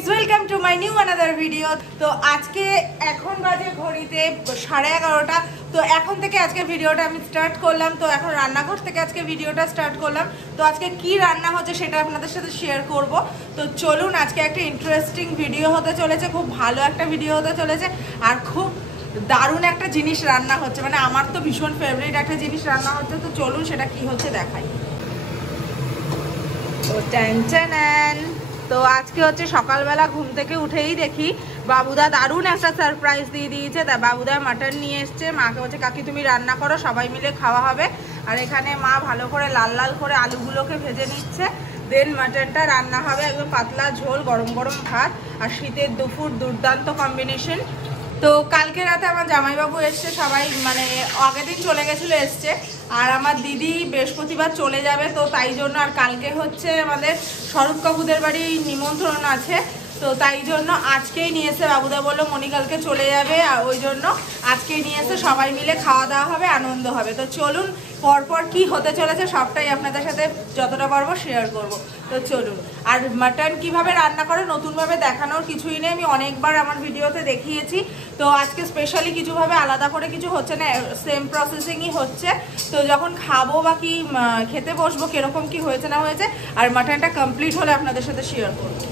Friends welcome to my new another video. तो आज के এখন বাজে ঘড়িতে 11:30টা। তো এখন থেকে আজকে ভিডিওটা আমি স্টার্ট করলাম। তো এখন রান্নাঘর থেকে আজকে ভিডিওটা স্টার্ট করলাম। তো আজকে কি রান্না হচ্ছে সেটা আপনাদের সাথে শেয়ার করব। তো চলুন, আজকে একটা ইন্টারেস্টিং ভিডিও হতে চলেছে, খুব ভালো একটা ভিডিও হতে চলেছে আর খুব দারুণ একটা জিনিস রান্না হচ্ছে, মানে আমার তো ভীষণ ফেভারিট একটা জিনিস রান্না হচ্ছে। তো চলুন সেটা কি হচ্ছে দেখাই। তো টেনশন। তো আজকে হচ্ছে সকালবেলা ঘুম থেকে উঠেই দেখি বাবুদা দারুণ একটা সারপ্রাইজ দিয়ে দিয়েছে। তা বাবুদা মাটন নিয়ে এসছে, মাকে বলছে কাকি তুমি রান্না করো, সবাই মিলে খাওয়া হবে। আর এখানে মা ভালো করে লাল লাল করে আলুগুলোকে ভেজে নিচ্ছে, দেন মাটনটা রান্না হবে, একদম পাতলা ঝোল, গরম গরম ভাত আর শীতের দুপুর, দুর্দান্ত কম্বিনেশন। তো কালকে রাতে আমার জামাইবাবু এসছে, সবাই মানে আগের দিন চলে গেছিলো এসছে, আর আমার দিদি বৃহস্পতিবার চলে যাবে। তো তাই জন্য আর কালকে হচ্ছে আমাদের স্বরূপ কাকুদের বাড়ি নিমন্ত্রণ আছে। তো তাই জন্য আজকেই নিয়ে এসে বাবুদা বললো মনি কালকে চলে যাবে, আর ওই জন্য আজকেই নিয়ে এসে সবাই মিলে খাওয়া দাওয়া হবে, আনন্দ হবে। তো চলুন পরপর কি হতে চলেছে সবটাই আপনাদের সাথে যতটা পারবো শেয়ার করব। তো চলুন। আর মাটন কিভাবে রান্না করে নতুনভাবে দেখানোর কিছুই নেই, আমি অনেকবার আমার ভিডিওতে দেখিয়েছি। তো আজকে স্পেশালি কিছুভাবে আলাদা করে কিছু হচ্ছে না, সেম প্রসেসিংই হচ্ছে। তো যখন খাবো বা কি খেতে বসবো কিরকম কি হয়েছে না হয়েছে আর মাটনটা কমপ্লিট হলে আপনাদের সাথে শেয়ার করবো।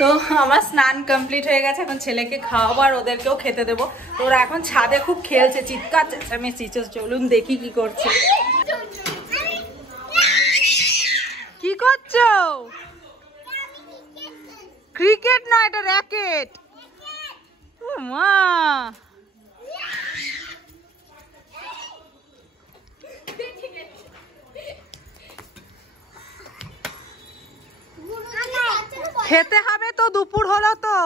তো আমার স্নান কমপ্লিট হয়ে গেছে, এখন ছেলেকে খাওয়াবো আর ওদেরকেও খেতে দেবো। তো ওরা এখন ছাদে খুব খেলছে, চিৎকার চেঁচামেচি। চলুন দেখি কি করছে। কি করছো? ক্রিকেট নয়, এটা র্যাকেট। ও মা, খেতে হবে তো, দুপুর হলো তো।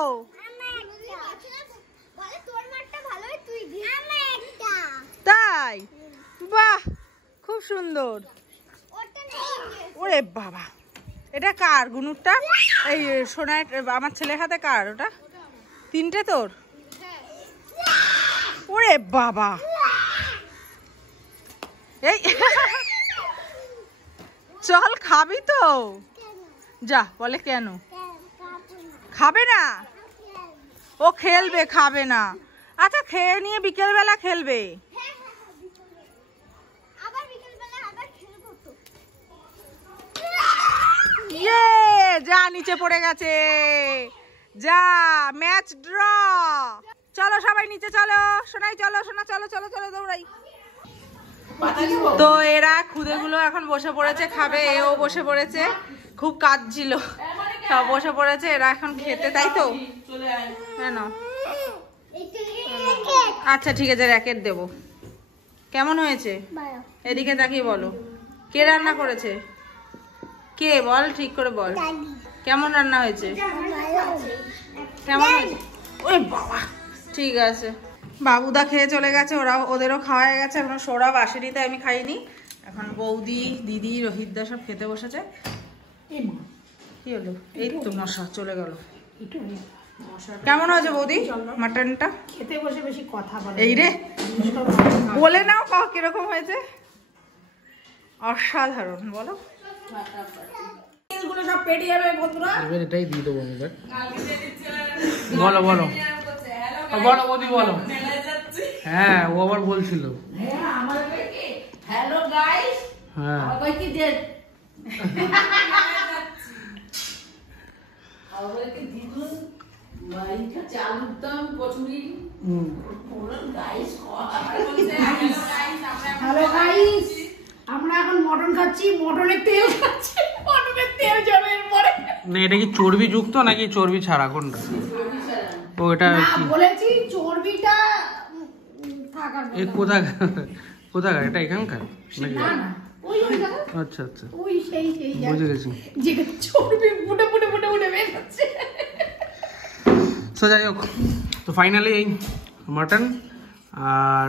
তাই? বাহ, খুব সুন্দর। ওরে বাবা, এটা কার গুনুরটা? এই সোনার আমার ছেলের হাতে কার ওটা? তিনটে তোর? ওরে বাবা, এই চল খাবি তো? যা বলে কেন খাবে না? ও খেলবে, খাবে না। আচ্ছা খেয়ে নিয়ে বিকেল বেলা খেলবে। ইয়ে, যা নিচে পড়ে গেছে, যা, ম্যাচ ড্র। চলো সবাই নিচে চলো, সোনাই চলো, সোনা চলো চলো চলো দৌড়াই। তো এরা খুদেগুলো এখন বসে পড়েছে খাবে, এও বসে পড়েছে, খুব কাজ ছিল, সব বসে পড়েছে এরা এখন খেতে, তাই তো? কেন? আচ্ছা ঠিক আছে, র্যাকেট দেবো। কেমন হয়েছে এদিকে তাকিয়ে বলো, কে রান্না করেছে? কে বল, ঠিক করে বল, কেমন রান্না হয়েছে? কেমন হয়েছে? ওই বাবা, ঠিক আছে। বাবুদা খেয়ে চলে গেছে, ওদেরও খাওয়া হয়ে গেছে। এখন সৌরভ আসেনি তাই আমি খাইনি। এখন বৌদি, দিদি, রোহিতদা সব খেতে বসেছে। কি হলো? এই তো মশা চলে গেল। কেমন হয়েছে বৌদি মাটনটা? খেতে বসে বেশি কথা বলে। এই রে, বলে নাও কিরকম হয়েছে। অসাধারণ, বলো। এগুলো সব পেটে যাবে বন্ধুরা। এবার এটাই দিয়ে দেবো আমি। বলো বলো বলো বৌদি বলো। হ্যাঁ, ও আবার বলছিল। Hello guys. হ্যাঁ, আবার কি দে আবার কি দিদুন মাইকা চালুর দাম কচুরি। গাইস হ্যালো গাইস, আমরা এখন মটন খাচ্ছি, মটনের তেল খাচ্ছি, মটনের তেল যাবে এরপরে। না এটা কি চর্বি যুক্ত নাকি চর্বি ছাড়া, কোনটা? ও এটা কি বলেছি, চর্বিটা থাকার কথা। এই কোথাকার এটা? এখানকার নাকি? না না, ওই জায়গা। আচ্ছা আচ্ছা, ওই সেই বুঝে গেছি। যে চর্বি ফুটে ফুটে ফুটে ফুটে বের হচ্ছে। তো যাই হোক, তো ফাইনালি এই মাটন আর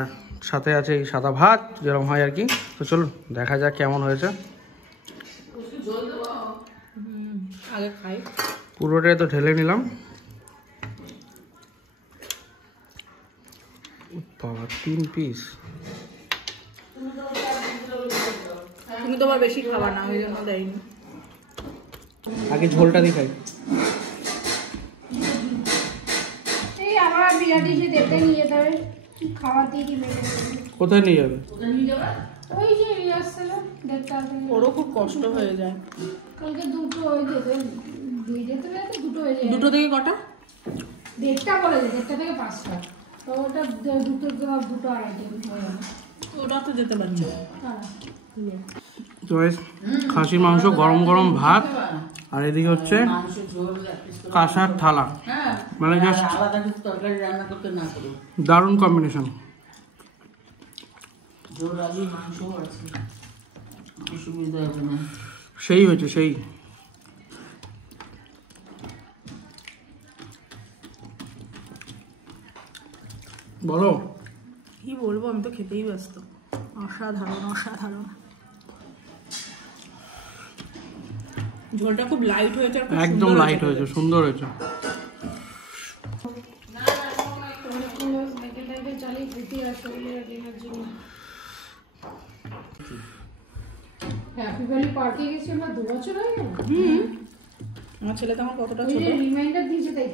সাথে আছে এই সাদা ভাত, যেরকম হয় আর কি। তো চলুন দেখা যাক কেমন হয়েছে। আগে খাই, পুরোটাই তো ঢেলে নিলাম। বাবা, 3 পিস। তুমি তো আবার বেশি খাবা না, ওই জন্য দেয়নি। আগে ঝোলটা দেখাই। এই আবার বিরাটি সে দেখতে নিয়ে যেতে হবে, খাওয়াতেই কি মেরে কোথায় নিয়ে যাবে? ওই যে নিয়ে আসছে না দেখতে আসবে। ওরও খুব কষ্ট হয়ে যায়। কালকে দুটো হয়ে যেতে দুই যেতে হবে, দুটো হয়ে যায়। দুটো থেকে কটা? 1:30 বলেছে, 1:30 থেকে 5টা। তো ওটা দুটো আড়াইটে হয়ে যাবে। ওরা তো যেতে পারছে। তো guys, খাসির মাংস, গরম গরম ভাত, আর এদিকে হচ্ছে কাঁসার থালা, মানে জাস্ট দারুণ কম্বিনেশন। সেই হয়েছে সেই। বলো কি বলবো, আমি তো খেতেই ব্যস্ত। অসাধারণ অসাধারণ। ঝোলটা খুব লাইট হয়েছে, আর খুব একদম সুন্দর লাইট হয়েছে, সুন্দর হয়েছে। হ্যাপি ভ্যালি পার্কে গেছি আমরা 2 বছর হয়ে গেল। আমার ছেলে তো আমার কতটা ছোট। রিমাইন্ডার দিয়েছে তাই।